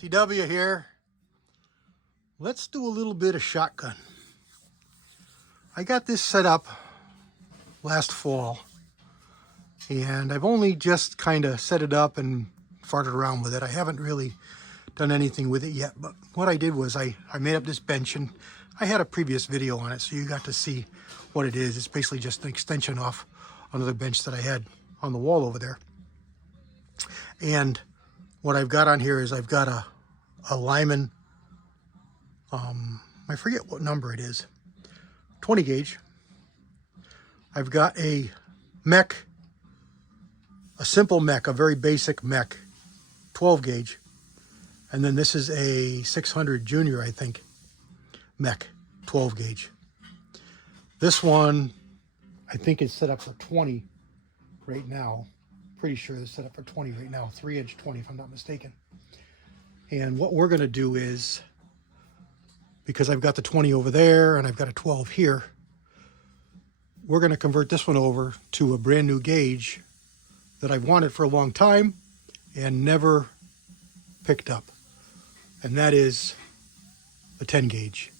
CW here. Let's do a little bit of shotgun. I got this set up last fall, and I've only just kind of set it up and farted around with it. I haven't really done anything with it yet, but what I did was I made up this bench, and I had a previous video on it, so you got to see what it is. It's basically just an extension off another bench that I had on the wall over there. And what I've got on here is I've got a Lyman, I forget what number it is, 20 gauge. I've got a MEC, a simple MEC, a very basic MEC, 12 gauge. And then this is a 600 Junior, I think, MEC, 12 gauge. This one, I think is set up for 20 right now. Pretty sure it's set up for 20 right now, 3-inch 20 if I'm not mistaken. And what we're going to do is, because I've got the 20 over there and I've got a 12 here, we're going to convert this one over to a brand new gauge that I've wanted for a long time and never picked up. And that is the 10 gauge.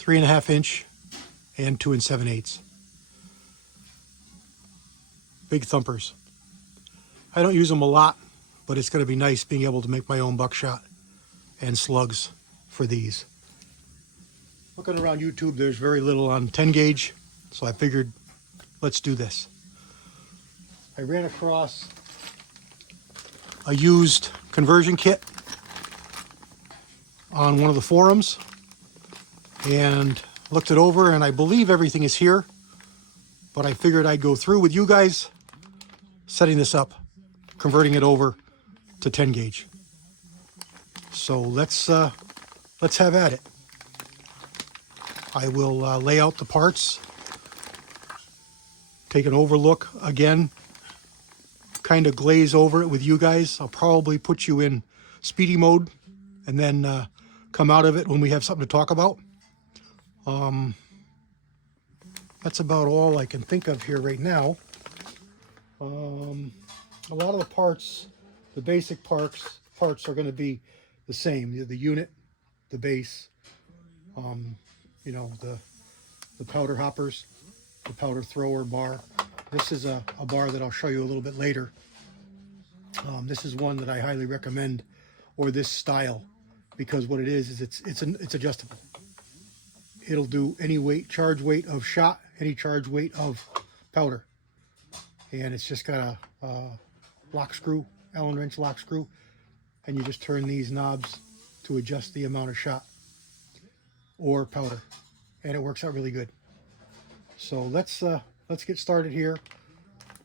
.3½ inch and 2 7/8. Big thumpers. I don't use them a lot, but it's going to be nice being able to make my own buckshot and slugs for these. Looking around YouTube, there's very little on 10 gauge, so I figured let's do this. I ran across a used conversion kit on one of the forums and looked it over, and I believe everything is here, but I figured I'd go through with you guys setting this up, converting it over to 10 gauge. So let's have at it. I will lay out the parts, take an overlook again, kind of glaze over it with you guys. I'll probably put you in speedy mode and then come out of it when we have something to talk about. That's about all I can think of here right now. A lot of the parts, the basic parts are going to be the same. The unit, the base, you know, the powder hoppers, the powder thrower bar. This is a bar that I'll show you a little bit later. This is one that I highly recommend, or this style, because what it is it's adjustable. It'll do any weight, charge weight of shot, any charge weight of powder. And it's just got a lock screw, Allen wrench lock screw, and you just turn these knobs to adjust the amount of shot or powder, and it works out really good. So let's get started here,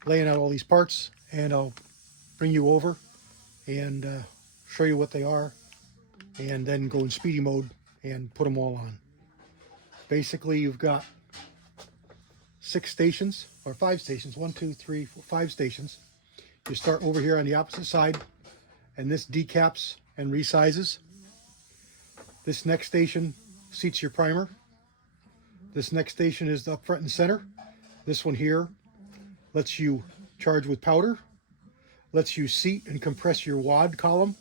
laying out all these parts, and I'll bring you over and show you what they are, and then go in speedy mode and put them all on. Basically, you've got 6 stations, or 5 stations, 1, 2, 3, 4, 5 stations. You start over here on the opposite side, and this decaps and resizes. This next station seats your primer. This next station is up front and center. This one here lets you charge with powder, lets you seat and compress your wad column,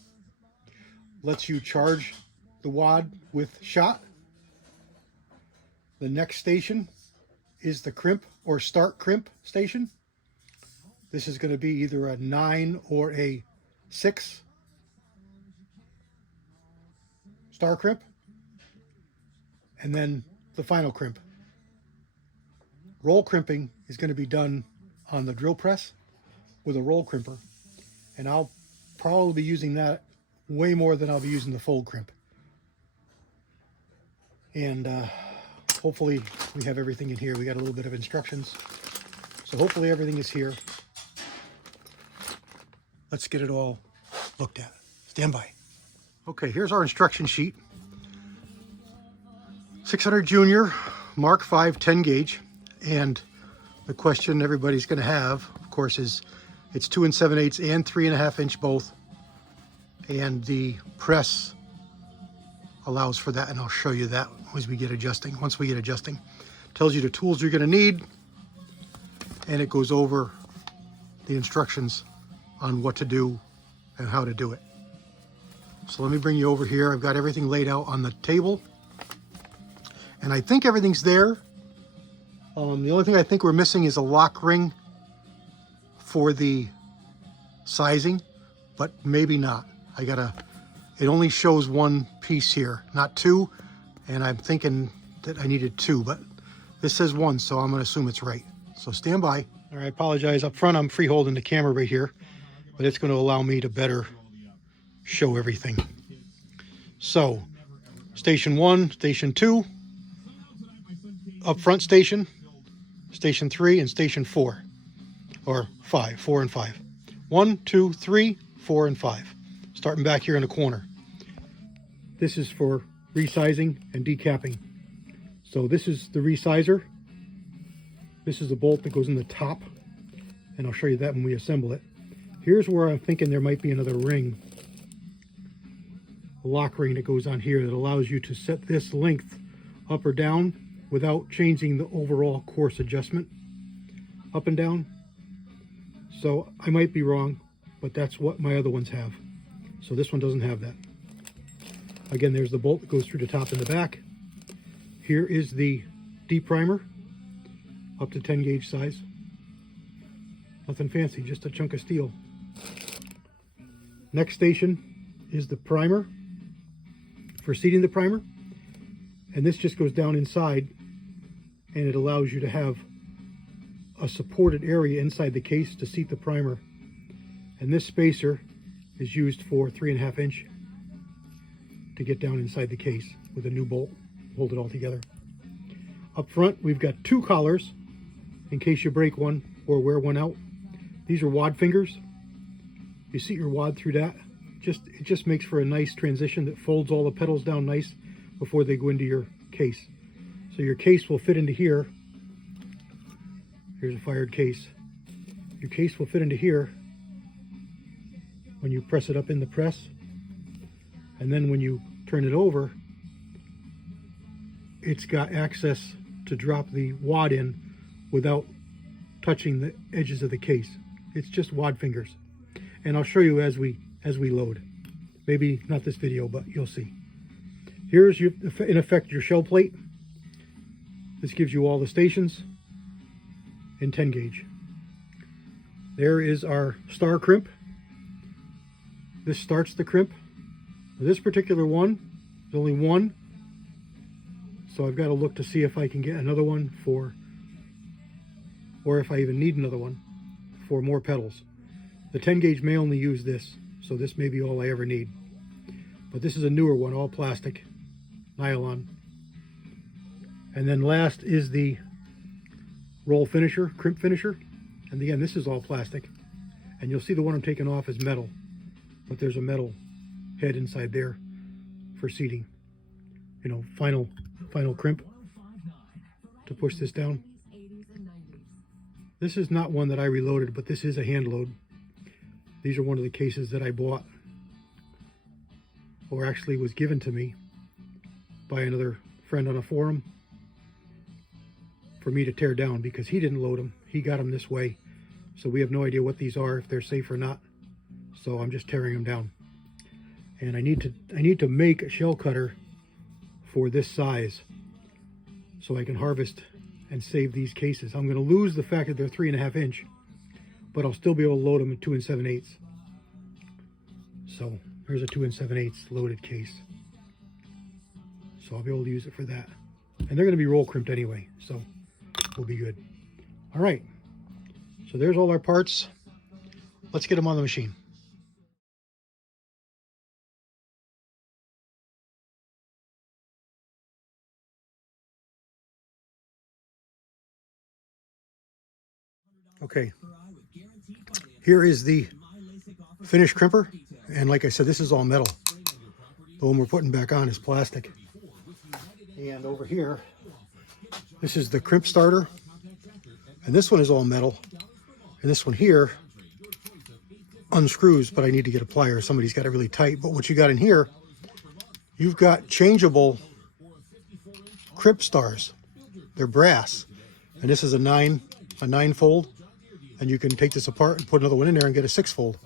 lets you charge the wad with shot. The next station is the crimp or start crimp station. This is going to be either a 9 or a 6 star crimp. And then the final crimp. Roll crimping is going to be done on the drill press with a roll crimper. And I'll probably be using that way more than I'll be using the fold crimp. And hopefully we have everything in here. We got a little bit of instructions. So hopefully everything is here. Let's get it all looked at. Stand by. Okay, here's our instruction sheet. 600 Junior, Mark 5, 10 gauge. And the question everybody's going to have, of course, is it's 2 7/8 and 3½ inch both. And the press allows for that, and I'll show you that as we get adjusting. Once we get adjusting, tells you the tools you're going to need, and it goes over the instructions on what to do and how to do it. So let me bring you over here. I've got everything laid out on the table, and I think everything's there. The only thing I think we're missing is a lock ring for the sizing, but maybe not. It only shows one piece here, not two, and I'm thinking that I needed two, but this says one, so I'm gonna assume it's right. So stand by. All right, I apologize. Up front, I'm free holding the camera right here, but it's gonna allow me to better show everything. So, station 1, station 2, up front station, station 3, and station 4, or 5, 4 and 5. 1, 2, 3, 4, and 5. Starting back here in the corner. This is for resizing and decapping. So this is the resizer. This is the bolt that goes in the top, and I'll show you that when we assemble it. Here's where I'm thinking there might be another ring, a lock ring that goes on here that allows you to set this length up or down without changing the overall course adjustment up and down. So I might be wrong, but that's what my other ones have. So this one doesn't have that. Again, there's the bolt that goes through the top and the back. Here is the deprimer, up to 10 gauge size. Nothing fancy, just a chunk of steel. Next station is the primer, for seating the primer. And this just goes down inside, and it allows you to have a supported area inside the case to seat the primer. And this spacer is used for 3.5 inch to get down inside the case with a new bolt, hold it all together. Up front, we've got 2 collars in case you break one or wear one out. These are wad fingers. You seat your wad through that. It just makes for a nice transition that folds all the pedals down nice before they go into your case. So your case will fit into here. Here's a fired case. Your case will fit into here when you press it up in the press. And then when you turn it over, it's got access to drop the wad in without touching the edges of the case. It's just wad fingers. And I'll show you as we load. Maybe not this video, but you'll see. Here's in effect your shell plate. This gives you all the stations in 10 gauge. There is our star crimp. This starts the crimp. This particular one is only one, so I've got to look to see if I can get another one or if I even need another one for more pedals. The 10 gauge may only use this, so this may be all I ever need. But this is a newer one, all plastic, nylon. And then last is the roll finisher, crimp finisher. And again, this is all plastic. And you'll see the one I'm taking off is metal, but there's a metal head inside there for seating. You know, final crimp to push this down. This is not one that I reloaded, but this is a hand load. These are one of the cases that I bought, or actually was given to me by another friend on a forum for me to tear down because he didn't load them. He got them this way. So we have no idea what these are, if they're safe or not. So I'm just tearing them down. And I need to make a shell cutter for this size so I can harvest and save these cases. I'm going to lose the fact that they're 3.5 inch, but I'll still be able to load them at 2 7/8. So here's a 2 7/8 loaded case. So I'll be able to use it for that. And they're going to be roll crimped anyway, so we'll be good. All right, so there's all our parts. Let's get them on the machine. Okay, here is the finished crimper, and like I said, this is all metal. The one we're putting back on is plastic. And over here, this is the crimp starter, and this one is all metal, and this one here unscrews, but I need to get a plier. Somebody's got it really tight. But what you got in here, you've got changeable crimp stars. They're brass, and this is a nine fold. and you can take this apart and put another one in there and get a 6-fold.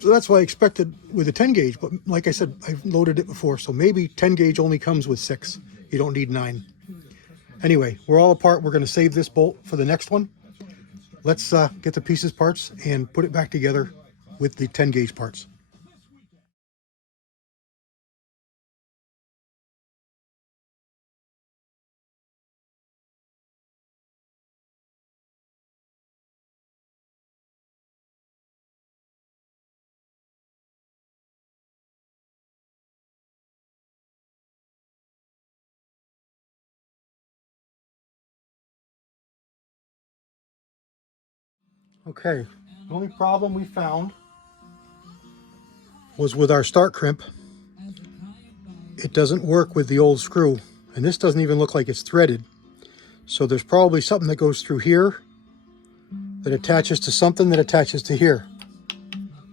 So that's what I expected with a 10 gauge, but like I said, I've loaded it before, so maybe 10 gauge only comes with 6. You don't need 9. Anyway, we're all apart. We're going to save this bolt for the next one. Let's get the pieces parts and put it back together with the 10 gauge parts. Okay, the only problem we found was with our start crimp. It doesn't work with the old screw, and this doesn't even look like it's threaded. So there's probably something that goes through here that attaches to something that attaches to here.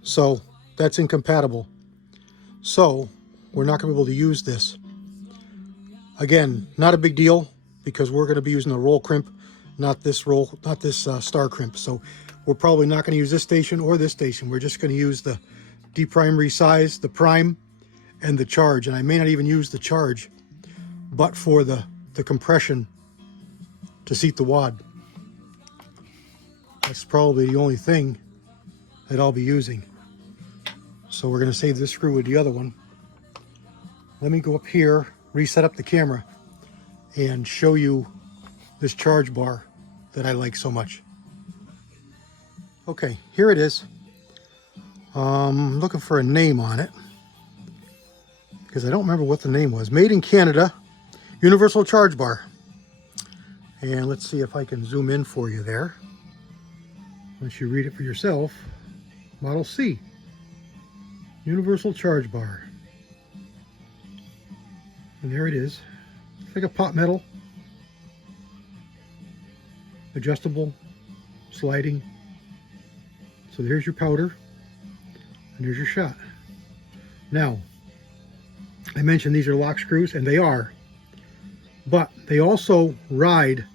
So that's incompatible. So we're not going to be able to use this. Again, not a big deal because we're going to be using a roll crimp, not this star crimp. So we're probably not going to use this station or this station. We're just going to use the deprimary size, the prime, and the charge. And I may not even use the charge, but for the compression to seat the wad. That's probably the only thing that I'll be using. So we're going to save this screw with the other one. Let me go up here, reset up the camera, and show you this charge bar that I like so much. Okay, here it is. I'm looking for a name on it because I don't remember what the name was. Made in Canada, universal charge bar. And let's see if I can zoom in for you there. Once you read it for yourself, Model C, universal charge bar. And there it is. It's like a pot metal, adjustable, sliding. So there's your powder, and there's your shot. Now, I mentioned these are lock screws, and they are, but they also ride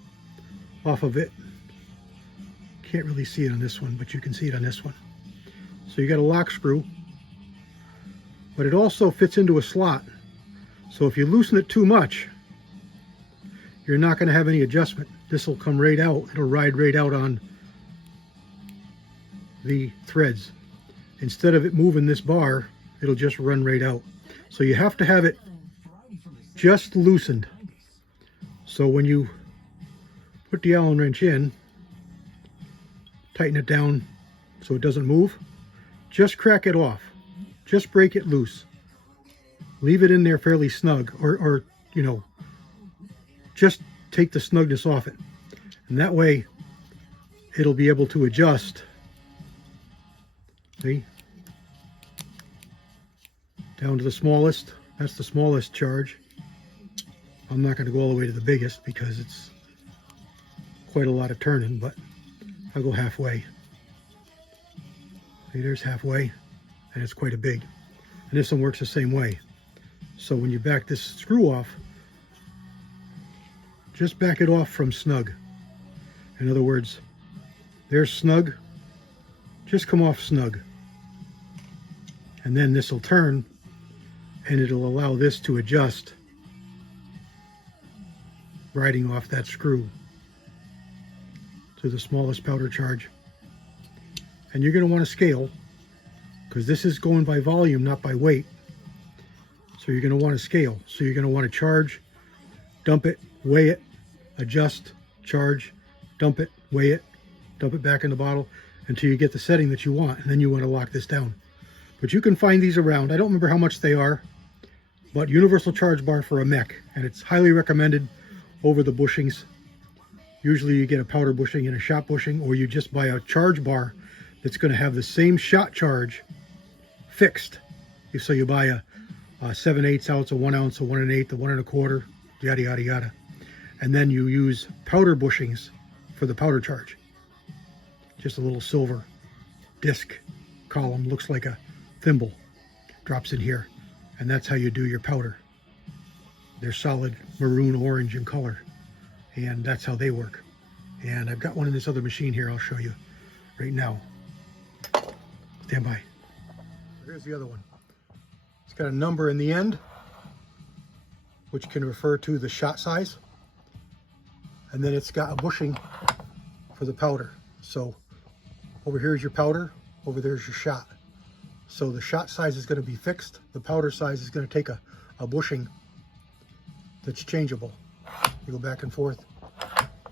off of it. Can't really see it on this one, but you can see it on this one. So you got a lock screw, but it also fits into a slot. So if you loosen it too much, you're not going to have any adjustment. This will come right out. It'll ride right out on the threads. Instead of it moving this bar, it'll just run right out. So you have to have it just loosened. So when you put the Allen wrench in, tighten it down so it doesn't move, just crack it off. Just break it loose. Leave it in there fairly snug, or you know, just take the snugness off it. And that way it'll be able to adjust. See? Down to the smallest. That's the smallest charge. I'm not going to go all the way to the biggest because it's quite a lot of turning, but I'll go halfway. See, there's halfway, and it's quite a big. And this one works the same way. So when you back this screw off, just back it off from snug. In other words, there's snug, just come off snug. And then this will turn, and it'll allow this to adjust, riding off that screw to the smallest powder charge. And you're going to want to scale, because this is going by volume, not by weight. So you're going to want to scale. So you're going to want to charge, dump it, weigh it, adjust, charge, dump it, weigh it, dump it back in the bottle until you get the setting that you want. And then you want to lock this down. But you can find these around. I don't remember how much they are, but universal charge bar for a MEC. And it's highly recommended over the bushings. Usually you get a powder bushing and a shot bushing, or you just buy a charge bar that's going to have the same shot charge fixed. So you buy a 7/8 ounce, a 1 ounce, a 1 1/8, a 1 1/4, yada, yada, yada. And then you use powder bushings for the powder charge. Just a little silver disc column, looks like a thimble, drops in here. And that's how you do your powder. They're solid maroon orange in color. And that's how they work. And I've got one in this other machine here I'll show you. right now. Stand by. Here's the other one. It's got a number in the end, which can refer to the shot size. And then it's got a bushing for the powder. So over here is your powder, over there is your shot. So the shot size is going to be fixed. The powder size is going to take a bushing that's changeable. You go back and forth,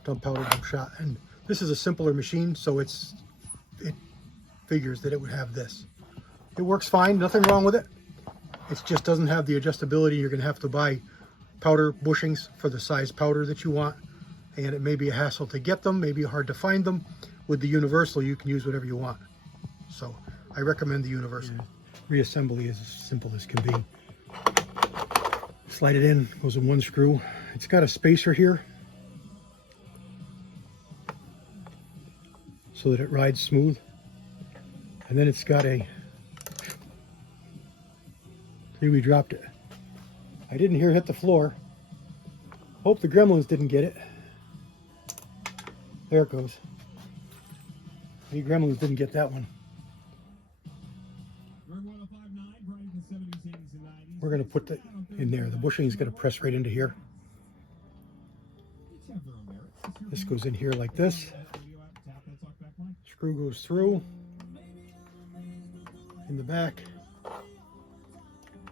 dump powder, dump shot. And this is a simpler machine, so it figures that it would have this. It works fine, nothing wrong with it. It just doesn't have the adjustability. You're going to have to buy powder bushings for the size powder that you want. And it may be a hassle to get them, maybe hard to find them. With the universal, you can use whatever you want. So I recommend the universal. Reassembly is as simple as can be. Slide it in, goes in one screw. It's got a spacer here so that it rides smooth. And then it's got a, see, we dropped it. I didn't hear it hit the floor. Hope the gremlins didn't get it. There it goes. The gremlins didn't get that one. We're going to put that in there. The bushing is going to press right into here. This goes in here like this. Screw goes through. In the back.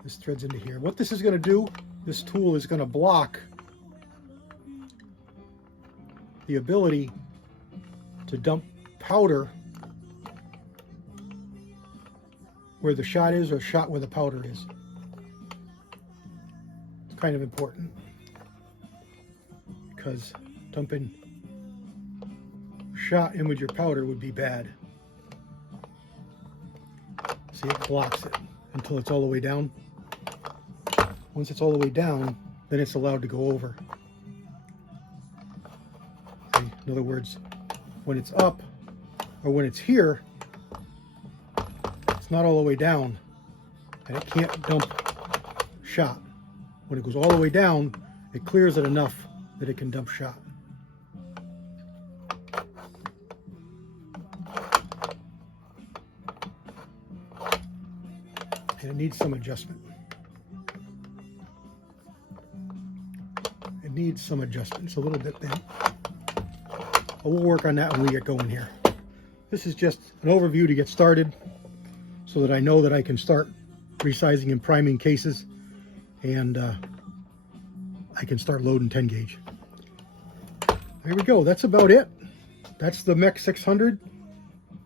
This threads into here. What this is going to do, this tool is going to block the ability to dump powder where the shot is or shot where the powder is. It's kind of important because dumping shot in with your powder would be bad. See, it blocks it until it's all the way down. Once it's all the way down, then it's allowed to go over. See? In other words, when it's up or when it's here, it's not all the way down and it can't dump shot. When it goes all the way down, it clears it enough that it can dump shot. And it needs some adjustment. It needs some adjustment. It's a little bit bent. But we'll work on that when we get going here. This is just an overview to get started so that I know that I can start resizing and priming cases, and I can start loading 10 gauge. There we go. That's about it. That's the MEC 600.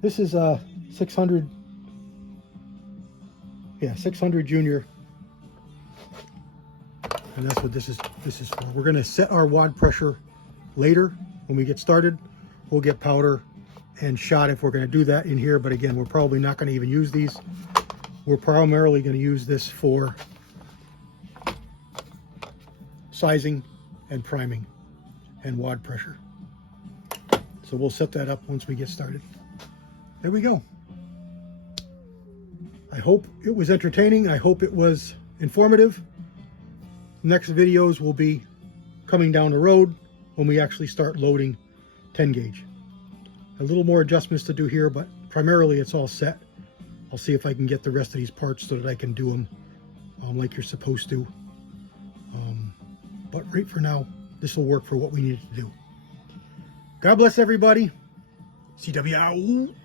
This is a 600. Yeah, 600 Junior. And that's what this is for. We're going to set our wad pressure later when we get started. We'll get powder and shot if we're going to do that in here, but again, we're probably not going to even use these. We're primarily going to use this for sizing and priming and wad pressure. So we'll set that up once we get started. There we go. I hope it was entertaining. I hope it was informative. Next videos will be coming down the road when we actually start loading 10 gauge. A little more adjustments to do here, but primarily it's all set. I'll see if I can get the rest of these parts so that I can do them like you're supposed to. But right for now, this will work for what we need to do. God bless everybody. CW out.